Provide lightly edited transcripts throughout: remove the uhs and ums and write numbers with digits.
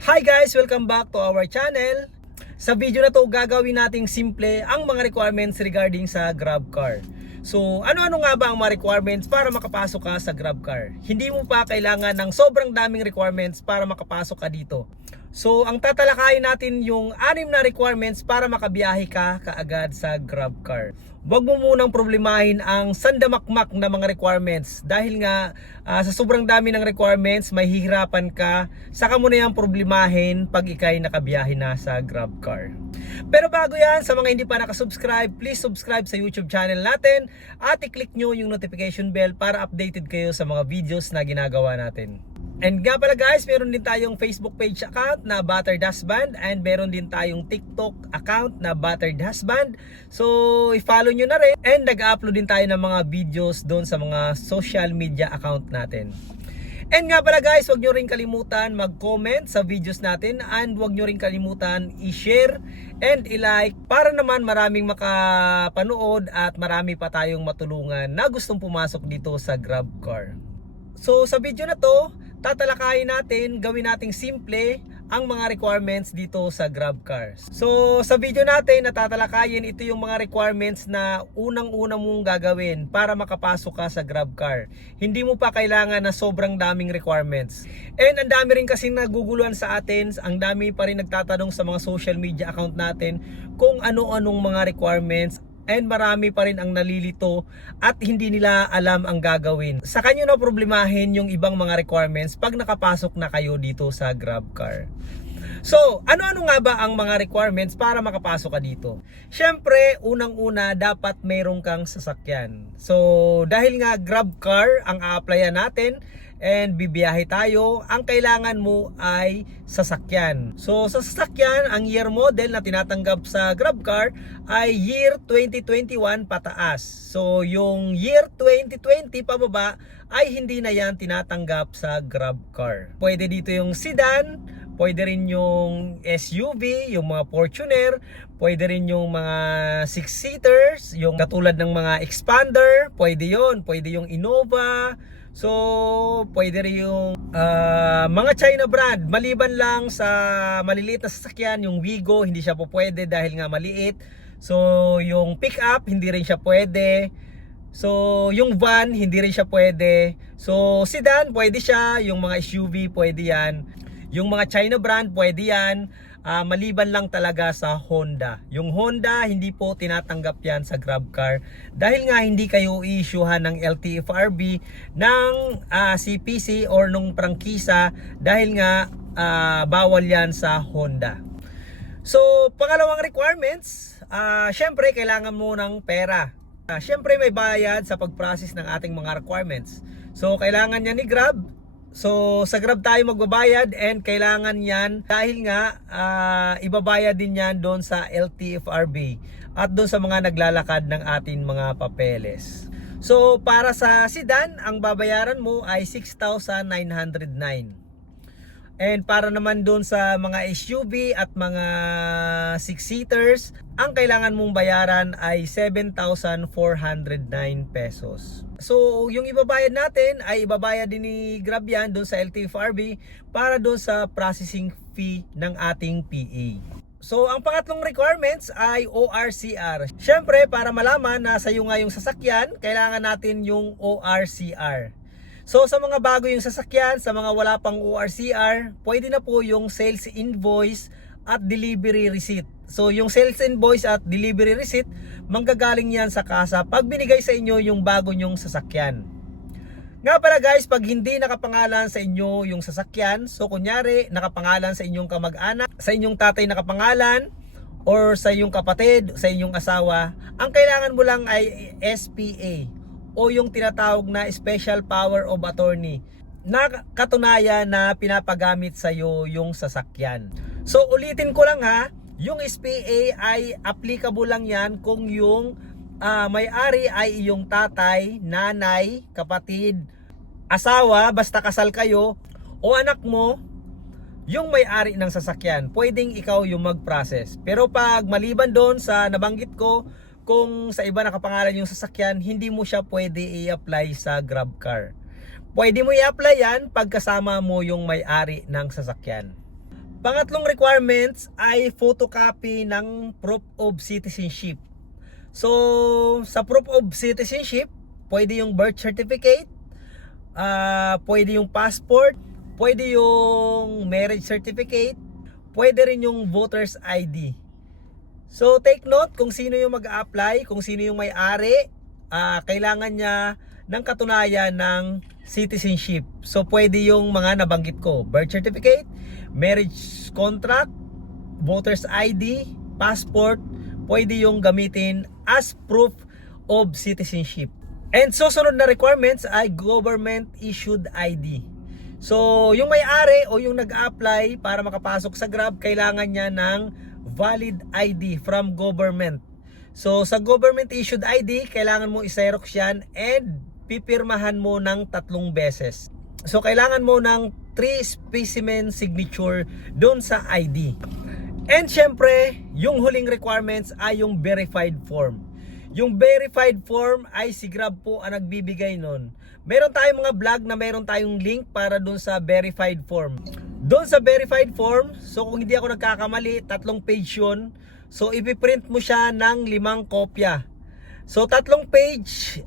Hi guys! Welcome back to our channel. Sa video na to, gagawin nating simple ang mga requirements regarding sa GrabCar. So, ano-ano nga ba ang mga requirements para makapasok ka sa GrabCar? Hindi mo pa kailangan ng sobrang daming requirements para makapasok ka dito. So, ang tatalakayin natin yung 6 na requirements para makabiyahe ka kaagad sa GrabCar. Huwag mo munang problemahin ang sandamakmak na mga requirements dahil nga sa sobrang dami ng requirements, may hihirapan ka. Saka mo na yung problemahin pag ikay nakabiyahe na sa GrabCar. Pero bago yan, sa mga hindi pa nakasubscribe, please subscribe sa YouTube channel natin at i-click nyo yung notification bell para updated kayo sa mga videos na ginagawa natin. And nga pala guys, meron din tayong Facebook page account na Battered Husband and meron din tayong TikTok account na Battered Husband. So, i-follow nyo na rin and nag-upload din tayo ng mga videos doon sa mga social media account natin. And nga pala guys, huwag nyo rin kalimutan mag-comment sa videos natin and huwag nyo rin kalimutan i-share and i-like para naman maraming makapanood at marami pa tayong matulungan na gustong pumasok dito sa GrabCar. So, sa video na to, tatalakayin natin, gawin nating simple ang mga requirements dito sa GrabCar. So sa video natin natatalakayin, ito yung mga requirements na unang-una mong gagawin para makapasok ka sa GrabCar. Hindi mo pa kailangan na sobrang daming requirements. And ang dami rin kasing naguguluhan sa atin, ang dami pa rin nagtatanong sa mga social media account natin kung ano-anong mga requirements. And marami pa rin ang nalilito at hindi nila alam ang gagawin. Sa kanyo na problemahin yung ibang mga requirements pag nakapasok na kayo dito sa GrabCar. So, ano-ano nga ba ang mga requirements para makapasok ka dito? Siyempre, unang-una, dapat mayroon kang sasakyan. So, dahil nga GrabCar ang a-applyan natin, and bibiyahe tayo, ang kailangan mo ay sasakyan. So sa sasakyan, ang year model na tinatanggap sa GrabCar ay year 2021 pataas. So yung year 2020 pababa ay hindi na yan tinatanggap sa GrabCar. Pwede dito yung sedan, pwede rin yung SUV, yung mga Fortuner, pwede rin yung mga 6-seaters, yung katulad ng mga Expander, pwede yon, pwede yung Innova. So, pwede rin yung mga China brand. Maliban lang sa maliliit na sasakyan, yung Wigo, hindi siya po pwede dahil nga maliit. So, yung pickup, hindi rin siya pwede. So, yung van, hindi rin siya pwede. So, sedan, pwede siya. Yung mga SUV, pwede yan. Yung mga China brand, pwede yan. Maliban lang talaga sa Honda. Yung Honda, hindi po tinatanggap yan sa GrabCar dahil nga hindi kayo i-issuehan ng LTFRB ng CPC or nung prangkisa dahil nga bawal yan sa Honda. So, pangalawang requirements, syempre kailangan mo ng pera. Syempre may bayad sa pag-process ng ating mga requirements. So, kailangan yan ni Grab. So sa Grab tayo magbabayad and kailangan yan dahil nga ibabayad din yan doon sa LTFRB at doon sa mga naglalakad ng ating mga papeles. So para sa sedan, ang babayaran mo ay 6,909. And para naman doon sa mga SUV at mga 6-seaters, ang kailangan mong bayaran ay 7,409 pesos. So, yung ibabayad natin ay ibabayad din ni Grab yan doon sa LTFRB para doon sa processing fee ng ating PE. So, ang pangatlong requirements ay ORCR. Siyempre, para malaman na sa iyo nga yung sasakyan, kailangan natin yung ORCR. So sa mga bago yung sasakyan, sa mga wala pang ORCR, pwede na po yung sales invoice at delivery receipt. So yung sales invoice at delivery receipt, manggagaling yan sa kasa pag binigay sa inyo yung bago nyong sasakyan. Nga pala guys, pag hindi nakapangalan sa inyo yung sasakyan, so kunyari nakapangalan sa inyong kamag-anak, sa inyong tatay nakapangalan, or sa inyong kapatid, sa inyong asawa, ang kailangan mo lang ay SPA o yung tinatawag na Special Power of Attorney na katunayan na pinapagamit sa iyo yung sasakyan. So ulitin ko lang ha, yung SPA ay applicable lang yan kung yung may-ari ay iyong tatay, nanay, kapatid, asawa, basta kasal kayo, o anak mo, yung may-ari ng sasakyan. Pwedeng ikaw yung mag-process. Pero pag maliban doon sa nabanggit ko, kung sa iba nakapangalan yung sasakyan, hindi mo siya pwede i-apply sa GrabCar. Pwede mo i-apply yan pagkasama mo yung may-ari ng sasakyan. Pangatlong requirements ay photocopy ng proof of citizenship. So, sa proof of citizenship, pwede yung birth certificate, pwede yung passport, pwede yung marriage certificate, pwede rin yung voter's ID. So, take note kung sino yung mag-a-apply, kung sino yung may-ari, kailangan niya ng katunayan ng citizenship. So, pwede yung mga nabanggit ko, birth certificate, marriage contract, voter's ID, passport, pwede yung gamitin as proof of citizenship. And susunod na requirements ay government issued ID. So, yung may-ari o yung nag-apply para makapasok sa Grab, kailangan niya ng valid ID from government. So, sa government issued ID, kailangan mo i-xerox yan and pipirmahan mo ng 3 beses. So, kailangan mo ng 3 specimen signature doon sa ID. And syempre, yung huling requirements ay yung verified form. Yung verified form ay si Grab po ang nagbibigay nun. Meron tayong mga vlog na meron tayong link para doon sa verified form. Doon sa verified form, so kung hindi ako nagkakamali, 3 page yun. So, ipiprint mo siya ng 5 kopya. So, 3 page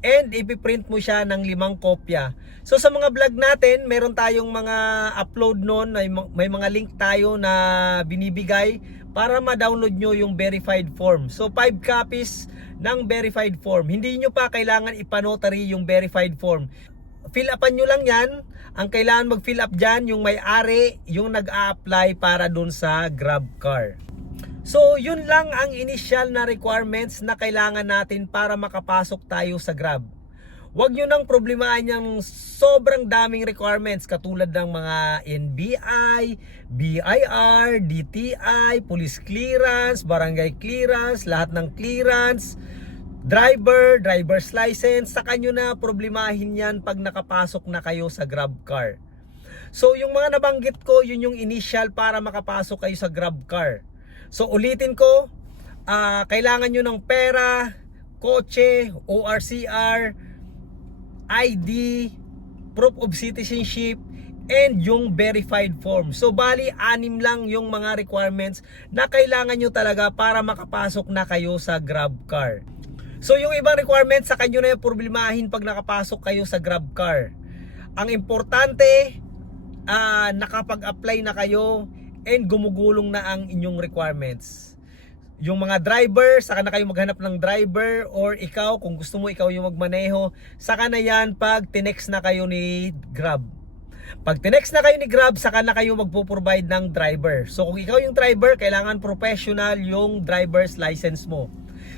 and ipiprint mo siya ng 5 kopya. So, sa mga vlog natin, meron tayong mga upload nun, may mga link tayo na binibigay para ma-download nyo yung verified form. So, 5 copies ng verified form. Hindi nyo pa kailangan ipanotary yung verified form. Fill upan nyo lang yan. Ang kailangan mag-fill up dyan, yung may-ari, yung nag-a-apply para dun sa Grab car. So, yun lang ang initial na requirements na kailangan natin para makapasok tayo sa Grab. Huwag nyo nang problemahin yung sobrang daming requirements katulad ng mga NBI, BIR, DTI, police clearance, barangay clearance, lahat ng clearance, driver's license. Saka nyo na problemahin yan pag nakapasok na kayo sa Grab car. So, yung mga nabanggit ko, yun yung initial para makapasok kayo sa Grab car. So, ulitin ko, kailangan nyo ng pera, kotse, ORCR, ID, proof of citizenship, and yung verified form. So, bali, 6 lang yung mga requirements na kailangan nyo talaga para makapasok na kayo sa Grab car. So, yung ibang requirements, sa kanyo na yung problemahin pag nakapasok kayo sa Grab car. Ang importante, nakapag-apply na kayo and gumugulong na ang inyong requirements. Yung mga driver, saka na kayo maghanap ng driver, or ikaw, kung gusto mo ikaw yung magmaneho, saka na yan pag tinext na kayo ni Grab. Pag tinext na kayo ni Grab, saka na kayo magpo-provide ng driver. So kung ikaw yung driver, kailangan professional yung driver's license mo.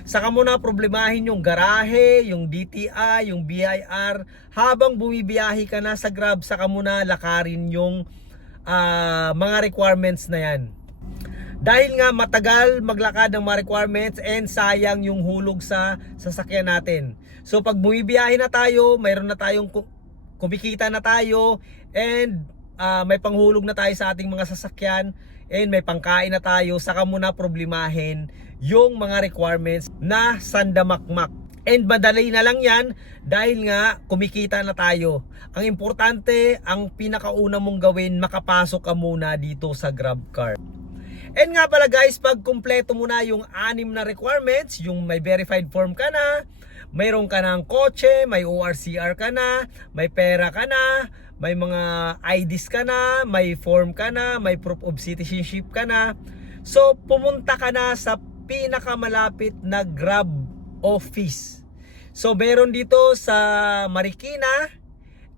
Saka mo na problemahin yung garahe, yung DTI, yung BIR. Habang bumibiyahe ka na sa Grab, saka mo na lakarin yung mga requirements na yan. Dahil nga matagal maglakad ng mga requirements and sayang yung hulog sa sasakyan natin. So pag bumibiyahe na tayo, mayroon na tayong kumikita na tayo, and may panghulog na tayo sa ating mga sasakyan, and may pangkain na tayo, saka muna problemahin yung mga requirements na sandamakmak. And madali na lang yan dahil nga kumikita na tayo. Ang importante, ang pinakauna mong gawin, makapasok ka muna dito sa Grab car. And nga pala guys, pag kumpleto mo na yung 6 na requirements, yung may verified form ka na, mayroon ka ng kotse, may ORCR ka na, may pera ka na, may mga IDs ka na, may form ka na, may proof of citizenship ka na. So pumunta ka na sa pinakamalapit na Grab office. So meron dito sa Marikina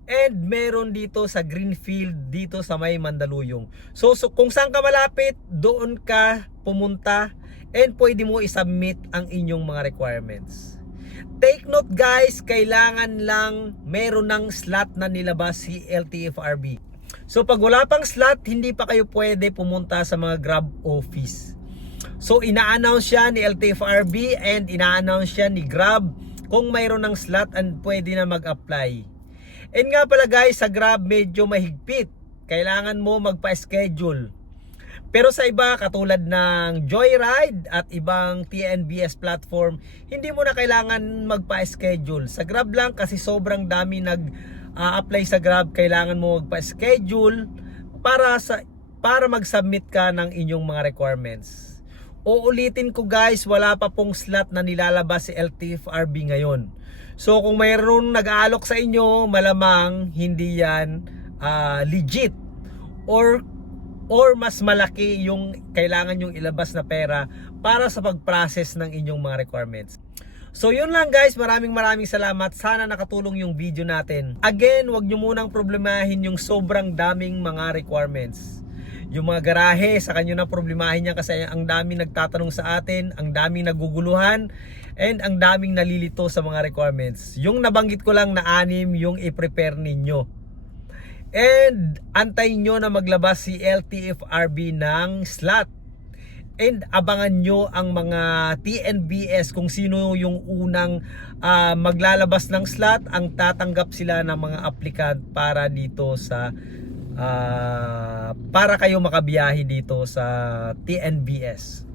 and meron dito sa Greenfield dito sa may Mandaluyong. So kung saan ka malapit, doon ka pumunta and pwede mo i-submit ang inyong mga requirements. Take note guys, kailangan lang meron ng slot na nilabas si LTFRB. So pag wala pang slot, hindi pa kayo pwede pumunta sa mga Grab office. So ina-announce siya ni LTFRB and ina-announce siya ni Grab kung mayroon ng slot and pwede na mag-apply. And nga pala guys, sa Grab medyo mahigpit. Kailangan mo magpa-schedule. Pero sa iba katulad ng Joyride at ibang TNBS platform, hindi mo na kailangan magpa-schedule. Sa Grab lang kasi sobrang dami nag-apply sa Grab, kailangan mo magpa-schedule para sa para mag-submit ka ng inyong mga requirements. Uulitin ko guys, wala pa pong slot na nilalabas si LTFRB ngayon. So kung mayroon nag-aalok sa inyo, malamang hindi yan legit or mas malaki yung kailangan yung ilabas na pera para sa pag-process ng inyong mga requirements. So yun lang guys, maraming salamat. Sana nakatulong yung video natin. Again, wag nyo munang problemahin yung sobrang daming mga requirements. Yung mga garahe, sa kanyo na problemahin yan kasi ang daming nagtatanong sa atin, ang daming naguguluhan, and ang daming nalilito sa mga requirements. Yung nabanggit ko lang na 6 yung i-prepare ninyo. And antayin nyo na maglabas si LTFRB ng slot. And abangan nyo ang mga TNBS kung sino yung unang maglalabas ng slot. Ang tatanggap sila ng mga applicant para dito sa para kayo makabiyahe dito sa TNBS.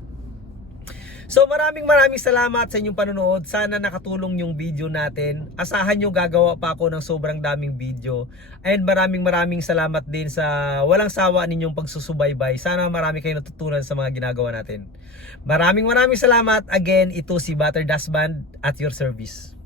So maraming salamat sa inyong panonood. Sana nakatulong yung video natin. Asahan nyo gagawa pa ako ng sobrang daming video. And maraming salamat din sa walang sawa ninyong pagsusubaybay. Sana marami kayong natutunan sa mga ginagawa natin. Maraming salamat. Again, ito si Butter Das Band at your service.